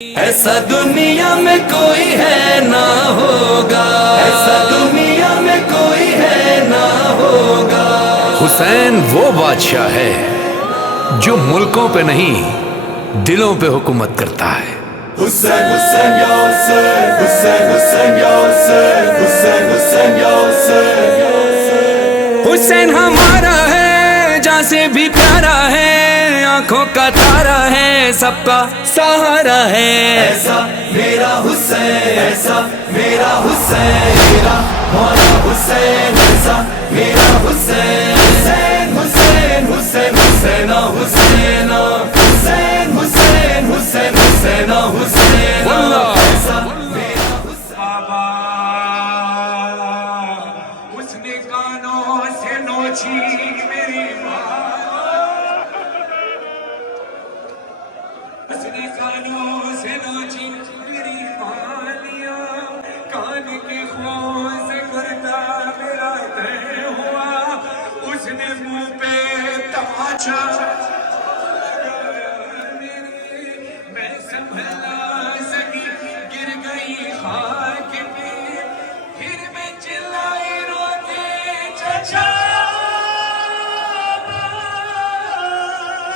ऐसा दुनिया में कोई है ना होगा, ऐसा दुनिया में कोई है ना होगा। हुसैन वो बादशाह है जो मुल्कों पे नहीं दिलों पे हुकूमत करता है। हुसैन हुसैन या हुसैन, हुसैन हुसैन या हुसैन, हुसैन हुसैन या हुसैन। हुसैन हमारा है, जान से भी प्यारा है, आंखों का तारा है, सबका सहारा है। ऐसा मेरा हुसैन, ऐसा मेरा हुसैन, मेरा मौला हुसैन, ऐसा मेरा हुसैन। हुसैन हुसैन हुसैन हुसैन हुसैन, हुसैन हुसैन हुसैन हुसैन हुसैन, ऐसा मेरा बाबा उसने कानों से नोची मेरी माँ, उसने कानों से नोची मेरी मालिया, कान के खों से करता मेरा तय हुआ, उसने मुंह पे तमाचा मैं संभल ना सकी, गिर गई खाक पे, फिर मैं चिल्लाई रोते चचा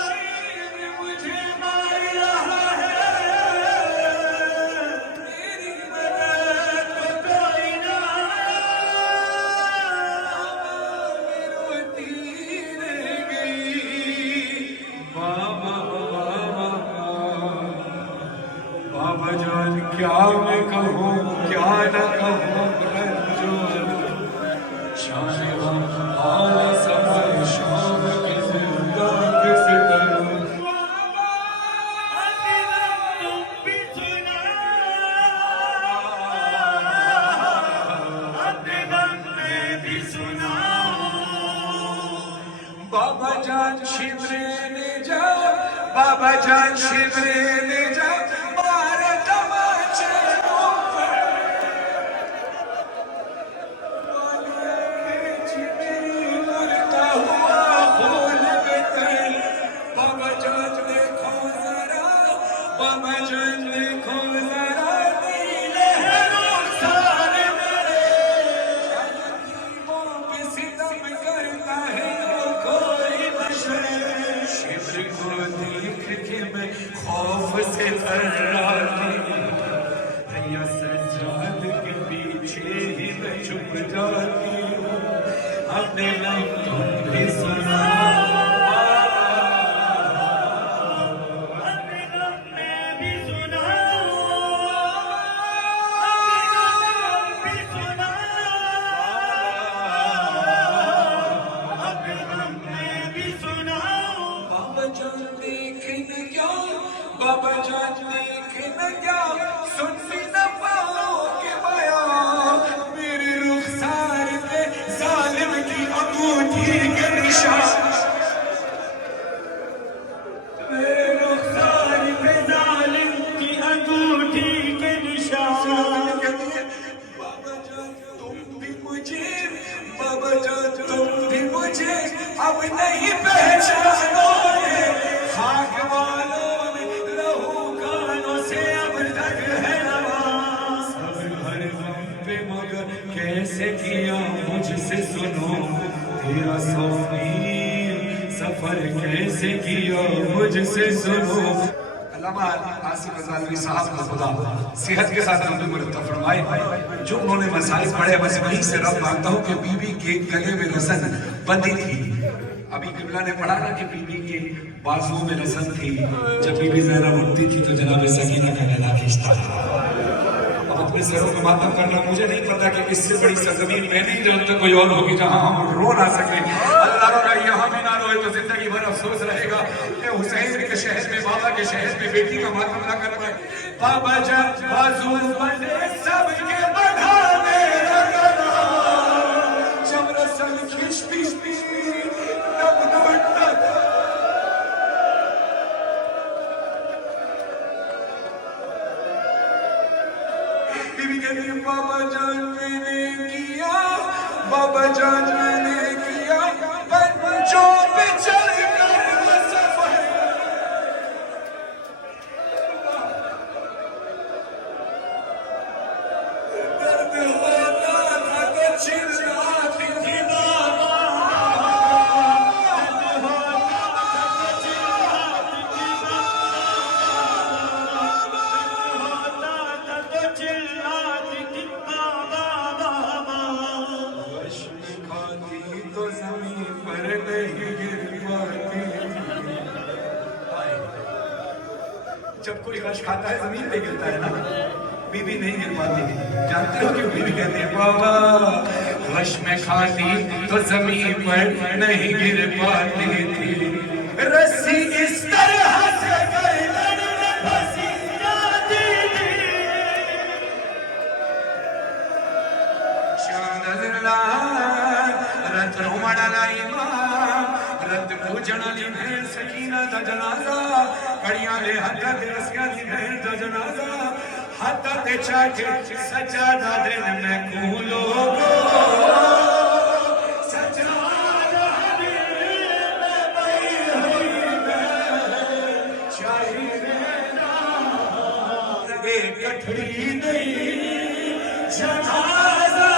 शेर मुझे मार रहा है, मेरी मदद को कोई ना, मैं रोती रह गई। बाबा बाबा जान क्या मैं कहूँ क्या न कहूँ, रंजोर शान हम हाल सफर शाम की जिंदा किसे करूँ। बाबा जान शिवरे ले जा, बाबा जान शिवरे ले जा, मारे तमाचे ऊपर खींच मेरी उड़ता हुआ फूल बेतर। बाबा जान देखो जरा, बाबा जान देखो जरा, नीले रुखसार मेरे, गरीबों पे सितम करता है वो कोई बशर। शिवरी को देख के मैं खौफ से थर्राती, भैया सज्जाद के पीछे ही मैं छुप जाती हूँ, अपने नाम तुम भी सुना, अपने नाम मैं भी सुनाऊं, अपने नाम भी सुनाऊं, अपने नाम मैं भी सुनाऊं। बाबा जान देखने क्या, बाबा जान देखने क्या, सुन भी न पाओगे बयां, मेरे रुखसार पे जालिम की अंगूठी के निशान, मेरे रुखसार पे जालिम की अंगूठी के निशान। बाबा जान तुम भी मुझे, बाबा जान तुम भी मुझे अब नहीं पहचानोगे, खाक वालों में लहू कानों से अब तक है नवाज। सब हर गम पे मगर कैसे किया मुझसे सुनो, तेरा 100 मील सफर कैसे किया मुझसे सुनो। अल्लामा आसिफ ग़ज़ाली साहब का खुदा सेहत के साथ लंबी उम्र फरमाए, जो उन्होंने मसाइल पढ़े बस वहीं से रब मांगता हूँ कि बीबी के गले में रसन बंधी थी। अभी किबला ने पढ़ा ना कि बीबी के बाजुओं में रसन थी, जब बीबी ज़हरा उठती थी तो जनाब सकीना का गला खींचता था। अब अपने सरों पे मातम करना, मुझे नहीं पता कि इससे बड़ी सरजमीन में नहीं जब तक कोई और होगी जहां हम रो ना सके। अल्लाह अगर यहाँ भी ना रोए तो जिंदगी भर अफसोस रहेगा कि हुसैन के शहर में, बाबा के शहर में बेटी का मातम ना कर पाए। बाबा जब बाजू बंधे सबके बढ़ाने लगना, जब रसन खिंचती तब लौटता। बीबी कहती है बाबा जान मैंने किया, बाबा जान मैंने किया, पंचों पे चल कर सफर, होता था तो चिल्लाती थी बाबा, दर्द होता था तो चिल्लाती थी बाबा, होता था तो चिल्लाती थी बाबा बाबा। वश में खाती तो जमीन पर नहीं गिर पाती। जब कोई रश खाता है जमीन पे गिरता है ना, बीबी नहीं गिर पाती। जानते हो क्यों बीबी कहते हैं बाबा रश में खाती तो जमीन पर नहीं गिर पाती थी, रस्सी इस तरह से गर्दन में फंसी जाती थी। शानल्ला रत रोमड़ा इमाम रत पूजन ली भेड़ सकीना दा जनाजा, कड़ियां ले हत्था ते रसिया दी भेड़ दा जनाजा, हत्था ते चाके सजादा दिन में कूलो सजादा दिन में पई हुई मैं चाहिए ना एक कठड़ी नहीं जनाजा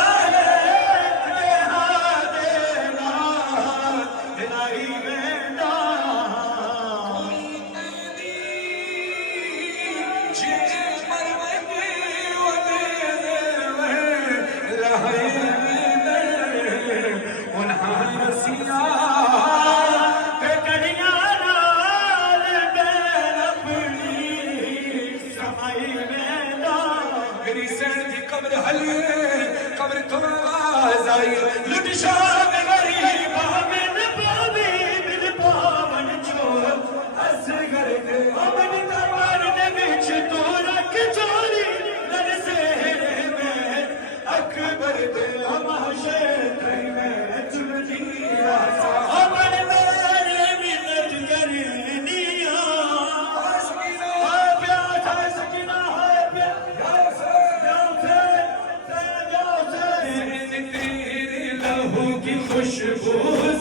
कब्र तो आवाज आई लुट शाम गरीबा बिन पावी बिन पावन चोर असगर के अमन दरबार ने बिच तो रख चोरी नर सेहरे में अकबर दे हमाशे कई में चुनती आसा अमन मेरे मिन्नत करनिया प्यासा सकीना है की खुशबू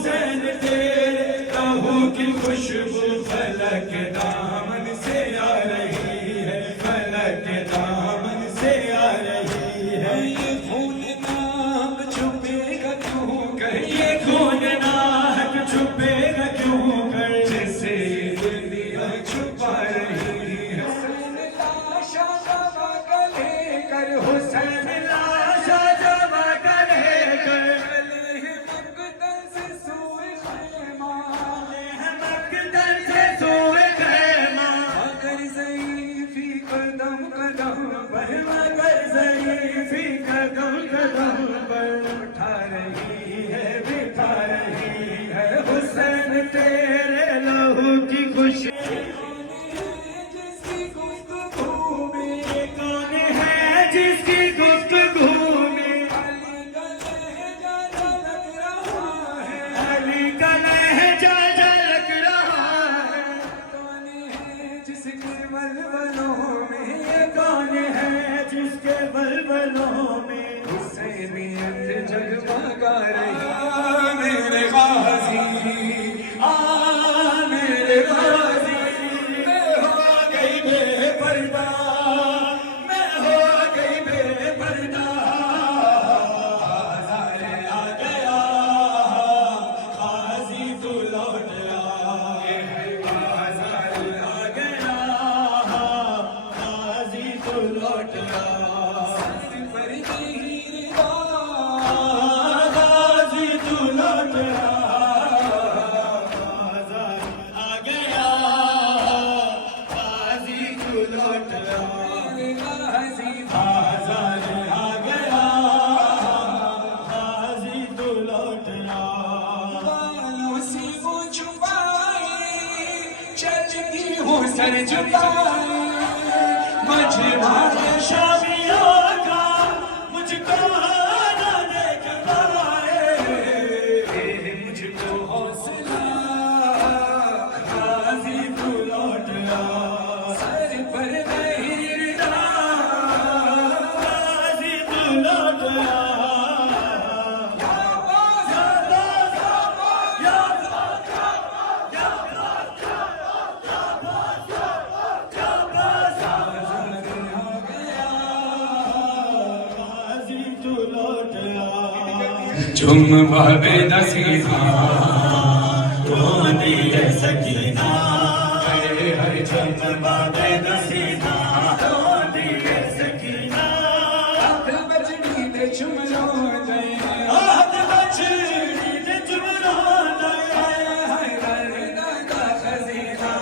सन तेरे लहू की खुशबू फलक दामन से आ रही है, फलक दामन से आ रही है। ये खून नाक छुपेगा क्यों कर, ये खून नाक छुपेगा क्यों कर, जैसे दुनिया छुपा रही है। हुसैन लाशा जमा गले कर, हुसैन लाशा जमा गले कर, तेरे लहू की खुशी जिसकी गुफ्तगू में, कौन है जिसकी गुफ्तगू में अली का लहजा झलक रहा है, अली का लहजा झलक रहा है। कौन है जिसके बलबलों में, ये कौन है जिसके बलबलों में हुसैनियत जगमगा रही। मेरे गाजी मेरे गाजी मैं हो गई बेपर्दा, मैं हो गई बेपर्दा। बाज़ार आ गया गाजी तू लौट आए, बाज़ार आ गया गाजी तू लौट आए। गाजी तू लौट आए, सर झुकाए मझधार शामियों का मुझको न देख पाए, मुझको हौसला गाजी तू लौट आ, सर पर गहिरना गाजी तू लौट आ। झुम बाबे दसीना रोंदी है सकीना हरे हरे झुम बाबे दसीना रोंदी है सकीना बजड़ी दे झुम रो दे हाथ बचड़ी दे झुम रोंदा हाय दर्द का खजीना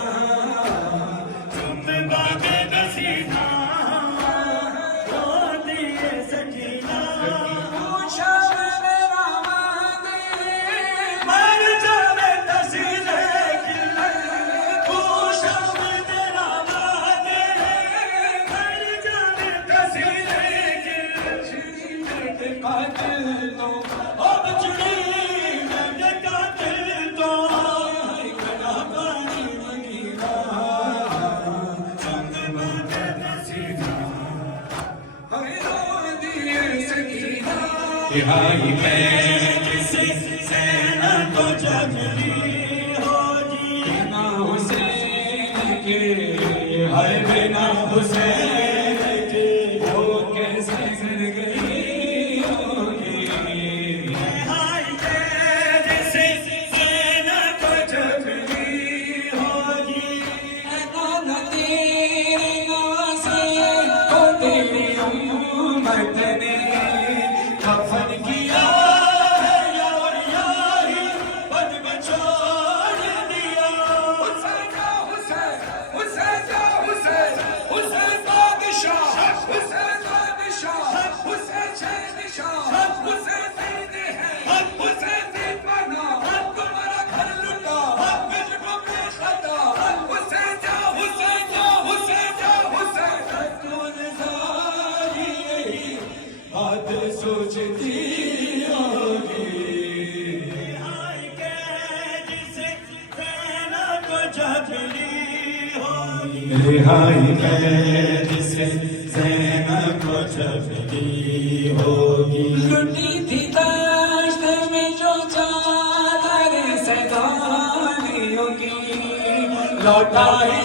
झुम बाबे दसीना रोंदी है सकीना पूछा मेरा मांगे मर जावे तसीले की पूछा तेरा माने मर जावे तसीले की कातिल तो ओ बचड़ी मैं कातिल तो कना पानी मगीना झुम बाबे दसीना हाय रो दिए सकीना तिहाई में जिसे सेना तो जगली होगी बिना हुसैन के हाय बिना हुसैन के वो कैसे सर गई होगी हाय के जिसे सेना तो जगली होगी ना तेरे नासे को तेरी उम्मत ने कफन किया है यार यारी बद बचोड़ दिया हुसैन हुसैन हुसैन हुसैन हुसैन बादशाह हुसैन बादशाह हुसैन शहंशाह हुसैन दीने है हुसैन दीवाना तुम्हारा घर लुटा मुझको बेखता हुसैन जा हुसैन जा हुसैन जा हुसैन कौन सारी यही बात सोचती होगी हाय के जिसे सेना को जगली होगी रिहाई के जिसे सेना को जगली होगी लुटी थी दश्त में जो चादर सैतानियों की लौटा ही